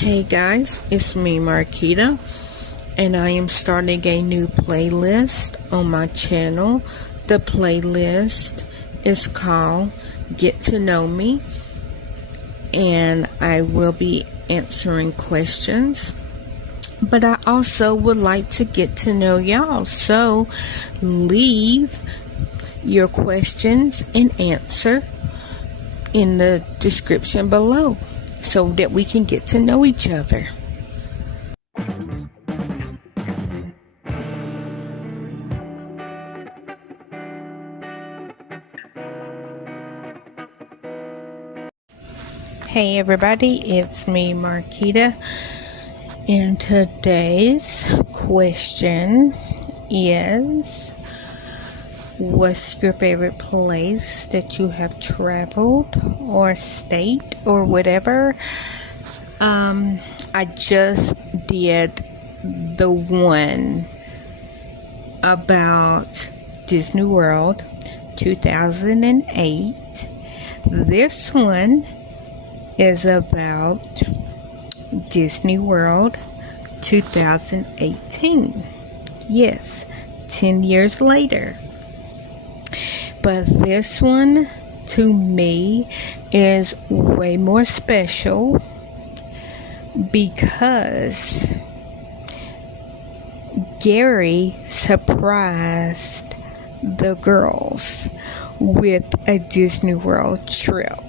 Hey guys, it's me Marquita, and I am starting a new playlist on my channel. The playlist is called Get to Know Me, and I will be answering questions, but I also would like to get to know y'all, so leave your questions and answer in the description below so that we can get to know each other. Hey everybody, it's me Marquita, and today's question is, what's your favorite place that you have traveled or state or whatever? I just did the one about Disney World 2008. This one is about Disney World 2018. Yes, 10 years later. But this one, to me, is way more special because Gary surprised the girls with a Disney World trip.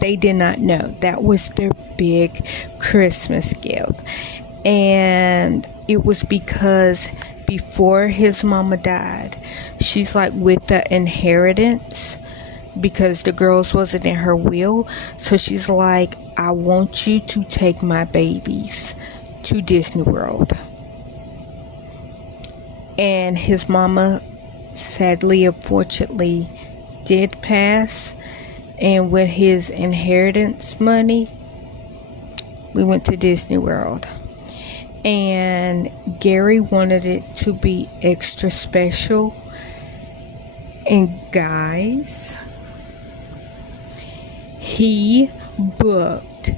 They did not know. That was their big Christmas gift. And it was because before his mama died, she's like with the inheritance because the girls wasn't in her will. So she's like, I want you to take my babies to Disney World. And his mama, sadly, unfortunately, did pass. And with his inheritance money, we went to Disney World. And Gary wanted it to be extra special. And guys, he booked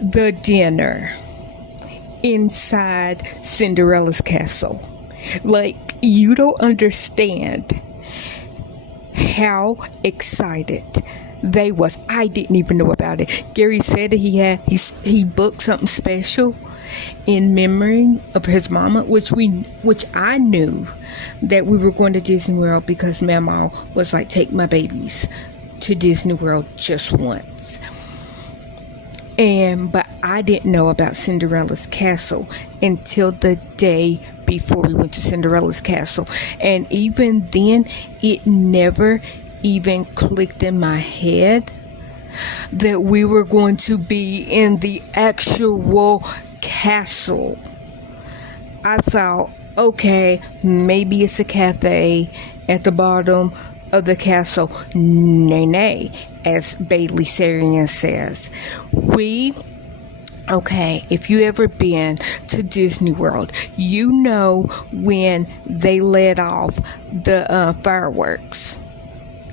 the dinner inside Cinderella's castle. Like, you don't understand how excited they was. I didn't even know about it. Gary said that he booked something special in memory of his mama, which I knew that we were going to Disney World because Mama was like, take my babies to Disney World just once. But I didn't know about Cinderella's castle until the day before we went to Cinderella's castle. And even then, it never even clicked in my head that we were going to be in the actual castle. I thought, okay, maybe it's a cafe at the bottom of the castle. Nay, as Bailey Sarian says. Okay, if you ever been to Disney World, you know when they let off the fireworks.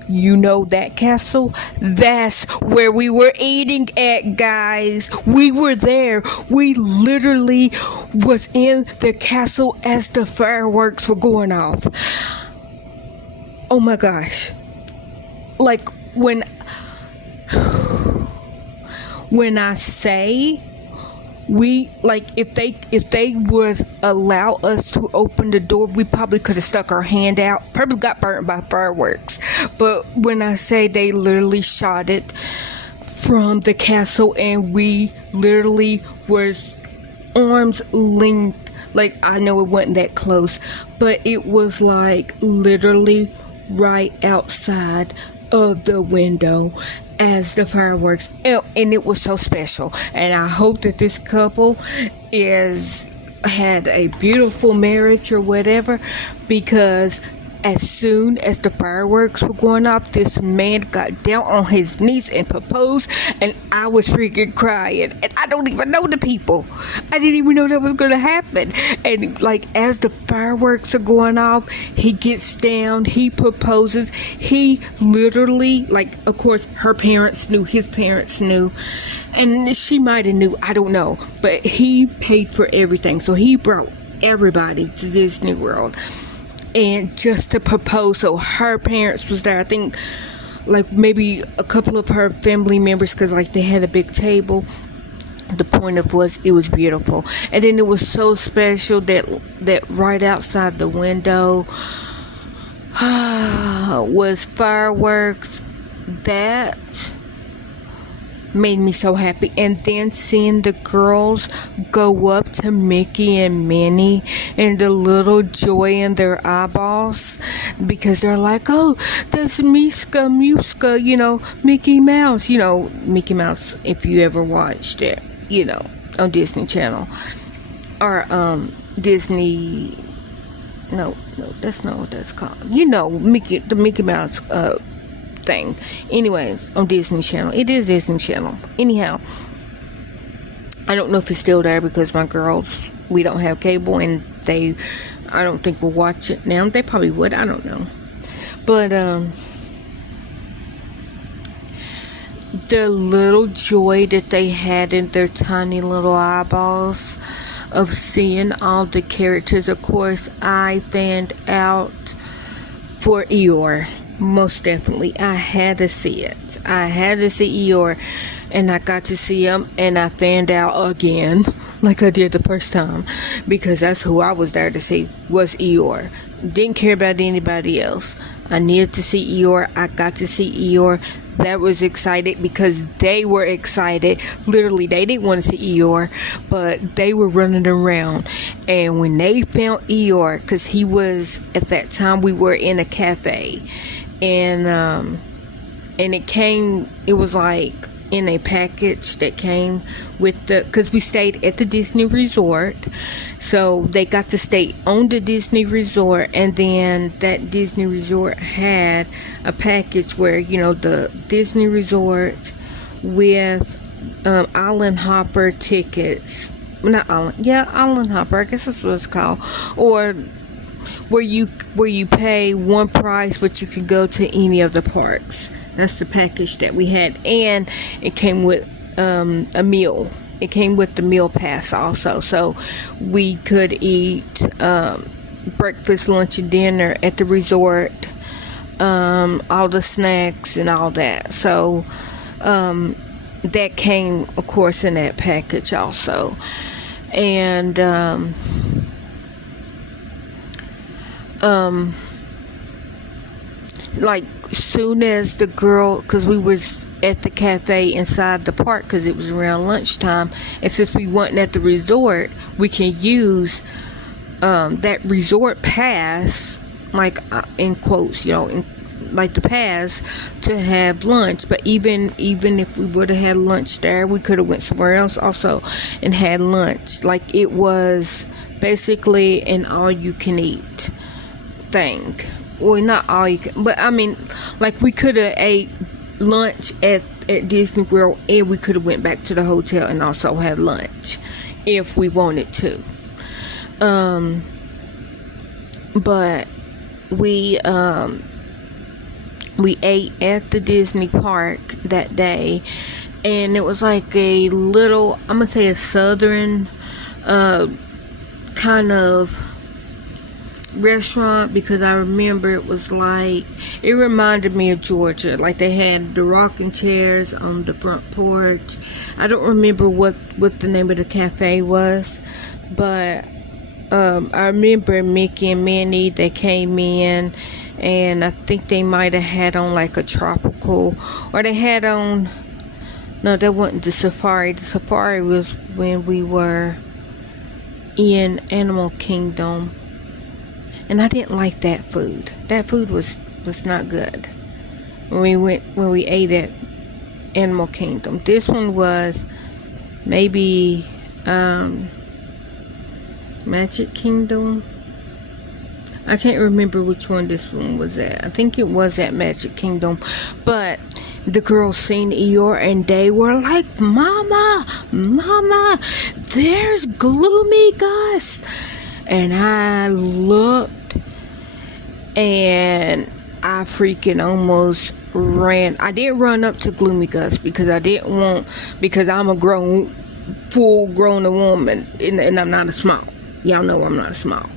You know that castle? That's where we were eating at, guys. We were there. We literally was in the castle as the fireworks were going off. Oh my gosh. Like, when I say if they was allow us to open the door, we probably could have stuck our hand out, probably got burnt by fireworks. But when I say they literally shot it from the castle, and we literally was arms length, like, I know it wasn't that close, but it was like literally right outside of the window as the fireworks, and it was so special. And I hope that this couple had a beautiful marriage or whatever, because as soon as the fireworks were going off, this man got down on his knees and proposed, and I was freaking crying. And I don't even know the people. I didn't even know that was going to happen. And like, as the fireworks are going off, he gets down, he proposes. He literally, like, of course, her parents knew, his parents knew, and she might have knew, I don't know. But he paid for everything. So he brought everybody to Disney World. And just to propose, so her parents was there. I think like maybe a couple of her family members, because like they had a big table. The point of was, it was beautiful. And then it was so special that right outside the window was fireworks. That made me so happy. And then seeing the girls go up to Mickey and Minnie and the little joy in their eyeballs, because they're like, oh, that's Miska Muska, you know, Mickey Mouse. You know, Mickey Mouse, if you ever watched it, you know, on Disney Channel. Or Disney, no, that's not what that's called. You know, the Mickey Mouse thing. Anyways, on Disney Channel. It is Disney Channel. Anyhow, I don't know if it's still there, because my girls, we don't have cable, and I don't think will watch it now. They probably would. I don't know. But the little joy that they had in their tiny little eyeballs of seeing all the characters. Of course, I fanned out for Eeyore. Most definitely. I had to see it. I had to see Eeyore, and I got to see him, and I fanned out again, like I did the first time, because that's who I was there to see, was Eeyore. Didn't care about anybody else. I needed to see Eeyore. I got to see Eeyore. That was excited, because they were excited. Literally, they didn't want to see Eeyore, but they were running around. And when they found Eeyore, because he was, at that time, we were in a cafe. And it was like in a package that came with because we stayed at the Disney Resort, so they got to stay on the Disney Resort, and then that Disney Resort had a package where, you know, the Disney Resort with Island Hopper tickets, Island Hopper, I guess that's what it's called, or where you pay one price but you can go to any of the parks. That's the package that we had, and it came with a meal. It came with the meal pass also, so we could eat breakfast, lunch, and dinner at the resort, all the snacks and all that. So that came, of course, in that package also. And like, soon as the girl, because we was at the cafe inside the park, because it was around lunchtime, and since we wasn't at the resort, we can use that resort pass, like in quotes, you know, like the pass to have lunch. But even if we would have had lunch there, we could have went somewhere else also and had lunch. Like, it was basically an all-you-can-eat thing. Well, not all you can, but I mean, like, we could have ate lunch at Disney World, and we could have went back to the hotel and also had lunch if we wanted to. But we ate at the Disney park that day, and it was like a little, I'm gonna say a southern kind of restaurant, because I remember it was like, it reminded me of Georgia. Like, they had the rocking chairs on the front porch. I don't remember what the name of the cafe was, but I remember Mickey and Minnie, they came in, and I think they might have had on like a tropical, or they had on, no, that wasn't the safari. The safari was when we were in Animal Kingdom. And I didn't like that food. That food was not good when we ate at Animal Kingdom. This one was maybe Magic Kingdom. I can't remember which one this one was at. I think it was at Magic Kingdom. But the girls seen Eeyore and they were like, Mama, Mama, there's Gloomy Gus. And I looked and I freaking almost ran. I did run up to Gloomy Gus because I didn't want, because I'm a full grown woman and I'm not a small. Y'all know I'm not a small.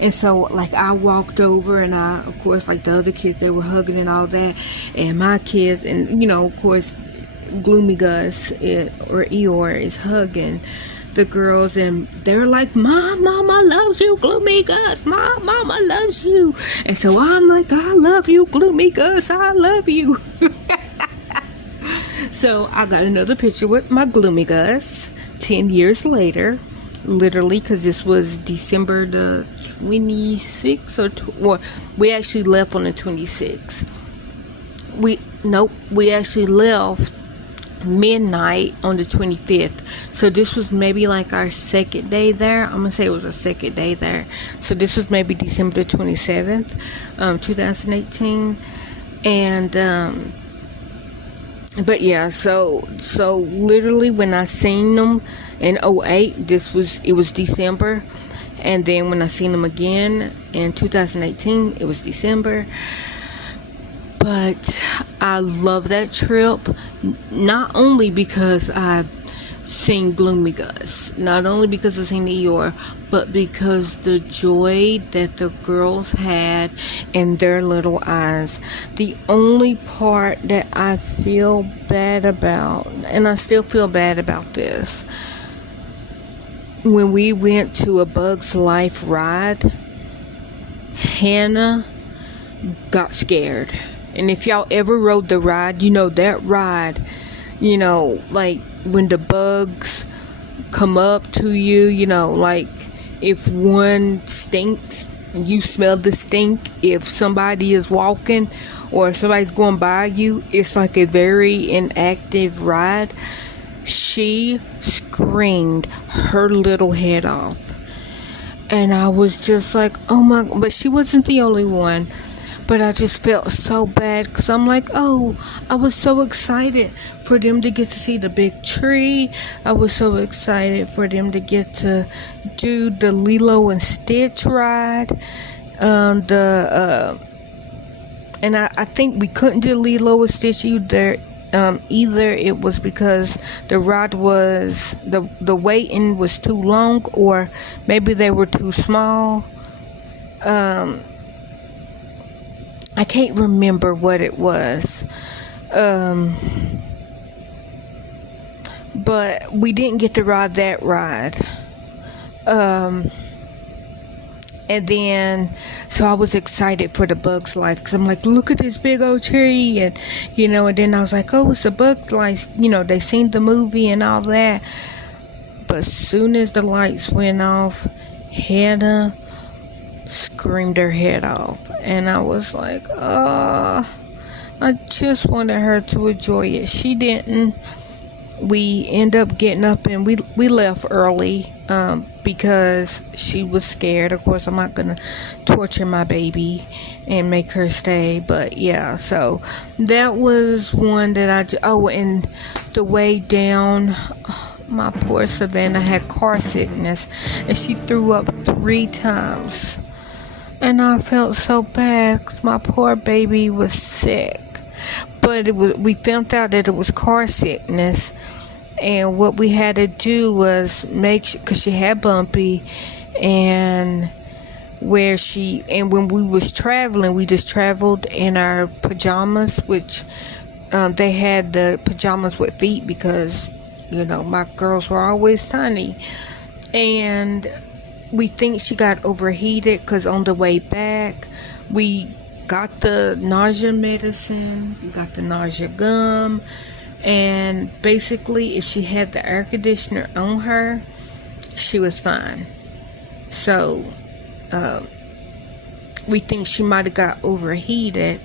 And so, like, I walked over and I, of course, like the other kids, they were hugging and all that. And my kids, and, you know, of course, Gloomy Gus or Eeyore is hugging the girls. And they're like, Mama loves you, Gloomy Gus. Mama loves you. And so I'm like, I love you, Gloomy Gus. I love you. So I got another picture with my Gloomy Gus 10 years later. Literally, because this was December the 26th, or we actually left on the 26th. We actually left midnight on the 25th. So this was maybe like our second day there. I'm gonna say it was our second day there. So this was maybe December the 27th, 2018, and but yeah, so literally when I seen them in 08, it was December, and then when I seen them again in 2018, it was December. But I love that trip, not only because I've seen Gloomy Gus, not only because I've seen Eeyore, but because the joy that the girls had in their little eyes. The only part that I feel bad about, and I still feel bad about this, when we went to A Bug's Life ride, Hannah got scared. And if y'all ever rode the ride, you know that ride, you know, like when the bugs come up to you, you know, like if one stinks and you smell the stink, if somebody is walking or if somebody's going by you, it's like a very inactive ride. She screamed her little head off. And I was just like, oh my, but she wasn't the only one. But I just felt so bad because I'm like, oh, I was so excited for them to get to see the big tree. I was so excited for them to get to do the Lilo and Stitch ride. And I think we couldn't do Lilo and Stitch either. Either it was because the ride was, the waiting was too long, or maybe they were too small. I can't remember what it was. But we didn't get to ride that ride. And then, so I was excited for the Bug's Life because I'm like, look at this big old tree, and you know. And then I was like, oh, it's a Bug's Life. You know, they seen the movie and all that. But as soon as the lights went off, Hannah screamed her head off, and I was like, I just wanted her to enjoy it. She didn't. We end up getting up and we left early because she was scared. Of course, I'm not gonna torture my baby and make her stay, but yeah. So that was one that and the way down, my poor Savannah had car sickness and she threw up 3 times. And I felt so bad because my poor baby was sick. But we found out that it was car sickness. And what we had to do was make sure, because she had Bumpy, and when we was traveling, we just traveled in our pajamas, which they had the pajamas with feet because, you know, my girls were always tiny. And we think she got overheated because on the way back, we got the nausea medicine, we got the nausea gum, and basically if she had the air conditioner on her, she was fine. So we think she might have got overheated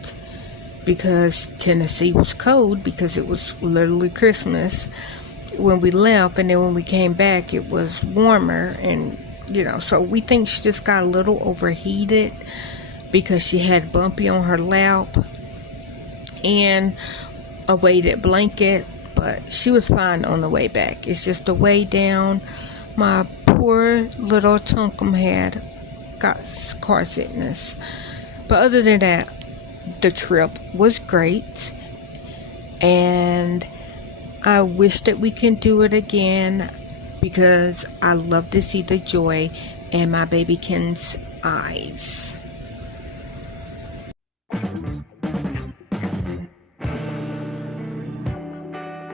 because Tennessee was cold, because it was literally Christmas when we left, and then when we came back it was warmer, and So we think she just got a little overheated because she had Bumpy on her lap and a weighted blanket, but she was fine on the way back. It's just the way down. My poor little Tunkum had got car sickness. But other than that, the trip was great, and I wish that we can do it again because I love to see the joy in my baby Ken's eyes.